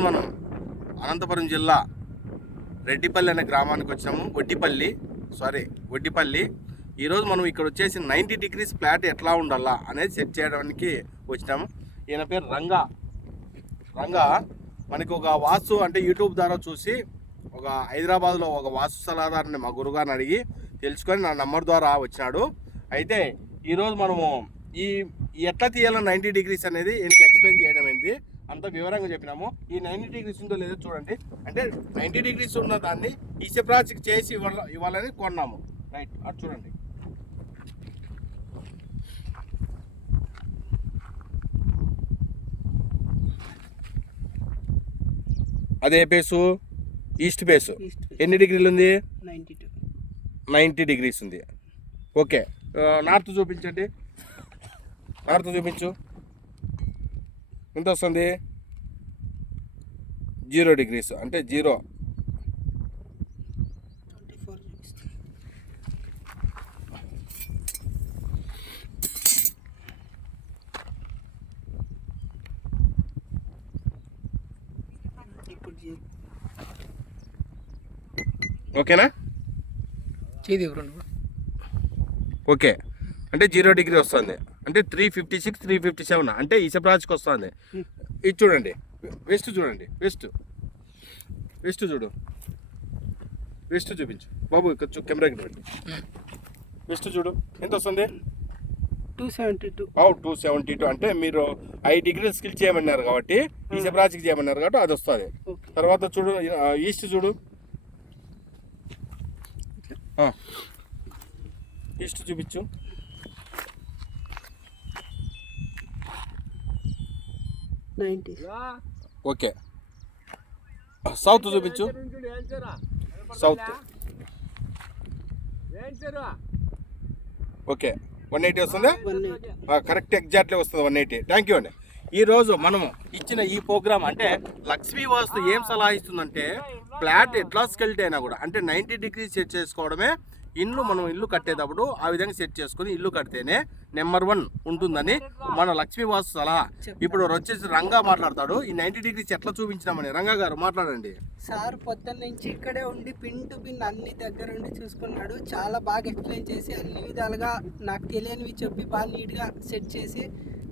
ఈరోజు మనం అనంతపురం జిల్లా రెడ్డిపల్లి అనే గ్రామానికి వచ్చాము. వడ్డిపల్లి సారీ వడ్డిపల్లి. ఈరోజు మనం ఇక్కడ వచ్చేసి నైంటీ డిగ్రీస్ ఫ్లాట్ ఎట్లా ఉండాలా అనేది సెట్ చేయడానికి వచ్చినాము. ఈయన పేరు రంగా. రంగా మనకి ఒక వాస్తు అంటే యూట్యూబ్ ద్వారా చూసి ఒక హైదరాబాద్లో ఒక వాస్తు సలహాదారుని మా గురుగారిని అడిగి తెలుసుకొని నా నంబర్ ద్వారా వచ్చినాడు. అయితే ఈరోజు మనము ఈ ఎట్లా తీయాలో నైంటీ డిగ్రీస్ అనేది ఈయనకి ఎక్స్ప్లెయిన్ చేయడం ఏంటి అంత వివరంగా చెప్పినాము. ఈ నైంటీ డిగ్రీస్ ఉందో లేదో చూడండి. అంటే నైంటీ డిగ్రీస్ ఉన్న దాన్ని ఇసప్రాచికి చేసి ఇవ్వాల ఇవ్వాలని కొన్నాము. రైట్ అటు చూడండి. అదే బేసు ఈస్ట్ బేసు ఎన్ని డిగ్రీలు ఉంది? నైంటీ డిగ్రీస్ ఉంది. ఓకే. నార్త్ చూపించండి. నార్త్ చూపించు. ఎంత వస్తుంది? జీరో డిగ్రీస్ అంటే జీరో. ఓకేనా? ఓకే. అంటే జీరో డిగ్రీ వస్తుంది. అంటే three fifty six three fifty seven అంటే ఇసప్రాజ్కి వస్తుంది. ఇది చూడండి. వెస్ట్ చూడండి వెస్ట్. వెస్ట్ చూడు. వెస్ట్ చూపించు. బాబు ఇక్కడ చూ కెమెరాకి చూడండి వెస్ట్ చూడు. ఎంత వస్తుంది? Two seventy two out two seventy two అంటే మీరు ఐదు డిగ్రీలు స్కిల్ చేయమన్నారు కాబట్టి ఈ సెపరాచికి చేయమన్నారు కాబట్టి అది వస్తుంది. ఓకే. తర్వాత చూడు ఈస్ట్ చూడు. ఈస్ట్ చూపించు. నైంటీ. ఓకే. సౌత్ చూపించు. సౌత్. ఓకే. వన్ ఎయిటీ వస్తుందా? కరెక్ట్ ఎగ్జాక్ట్లీ వస్తుంది వన్ ఎయిటీ. థ్యాంక్ యూ అండి. ఈరోజు మనము ఇచ్చిన ఈ ప్రోగ్రామ్ అంటే లక్ష్మీ వాస్తు ఏం సలహా ఇస్తుందంటే ఫ్లాట్ ఎట్లా స్కెల్ట్ అయినా కూడా అంటే నైంటీ డిగ్రీస్ సెట్ చేసుకోవడమే ఇల్లు మనం ఇల్లు కట్టేటప్పుడు ఆ విధంగా సెట్ చేసుకుని ఇల్లు కడితేనే నెంబర్ వన్ ఉంటుందని మన లక్ష్మీ వాస్తు సలహా. ఇప్పుడు వచ్చేసి రంగా మాట్లాడతాడు. ఈ నైంటీ డిగ్రీస్ ఎట్లా చూపించినామని. రంగా గారు మాట్లాడండి. సార్ పొద్దున్న నుంచి ఇక్కడే ఉండి పిన్ టు పిన్ అన్ని దగ్గర ఉండి చూసుకున్నాడు. చాలా బాగా ఎక్స్ప్లెయిన్ చేసి అన్ని విధాలుగా నాకు తెలియనివి చెప్పి బాగా నీట్గా సెట్ చేసి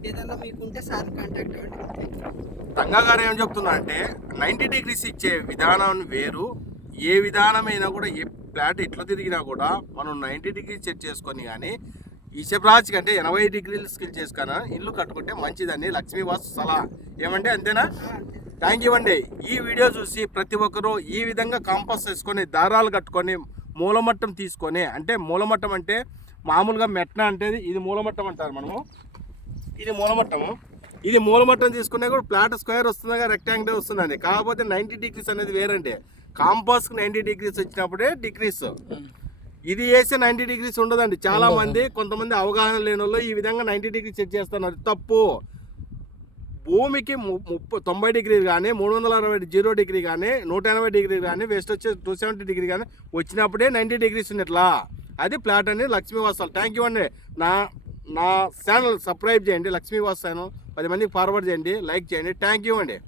ఏదైనా మీకుంటే సార్ కాంటాక్ట్ అవ్వండి. రంగా గారు ఏం చెప్తున్నా అంటే నైంటీ డిగ్రీస్ ఇచ్చే విధానం వేరు ఏ విధానమైనా కూడా ఏ ఫ్లాట్ ఎట్లా తిరిగినా కూడా మనం నైంటీ డిగ్రీస్ సెట్ చేసుకొని కానీ ఇషప్రాజ్ కంటే ఎనభై డిగ్రీలు స్కిల్ చేసుకున్న ఇల్లు కట్టుకుంటే మంచిదని లక్ష్మీవాసు సలహా. ఏమంటే అంతేనా? థ్యాంక్ యూ అండి. ఈ వీడియో చూసి ప్రతి ఒక్కరూ ఈ విధంగా కాంపస్ వేసుకొని దారాలు కట్టుకొని మూలమట్టం తీసుకొని అంటే మూలమట్టం అంటే మామూలుగా మెట్న అంటే ఇది మూలమట్టం అంటారు మనము. ఇది మూలమట్టము. ఇది మూలమట్టం తీసుకునే కూడా ప్లాట్ స్క్వేర్ వస్తుందా రెక్టాంగిల్ వస్తుందండి. కాకపోతే నైంటీ డిగ్రీస్ అనేది వేరండి. కాంపాస్కి నైంటీ డిగ్రీస్ వచ్చినప్పుడే డిగ్రీస్ ఇది వేసే నైంటీ డిగ్రీస్ ఉండదండి. చాలా మంది కొంతమంది అవగాహన లేని వాళ్ళు ఈ విధంగా నైంటీ డిగ్రీస్ సెట్ చేస్తున్నారు. తప్పు. భూమికి ముప్పై తొంభై డిగ్రీ కానీ మూడు వందల అరవై జీరో డిగ్రీ కానీ నూట ఎనభై డిగ్రీ కానీ వెస్ట్ వచ్చే టూ సెవెంటీ డిగ్రీ కానీ వచ్చినప్పుడే నైంటీ డిగ్రీస్ ఉన్నట్లా. అది ప్లాట్ అని లక్ష్మీ వాసాలు థ్యాంక్ యూ అండి. నా నా ఛానల్ సబ్స్క్రైబ్ చేయండి. లక్ష్మీ వాసాను పది మందికి ఫార్వర్డ్ చేయండి. లైక్ చేయండి. థ్యాంక్ యూ అండి.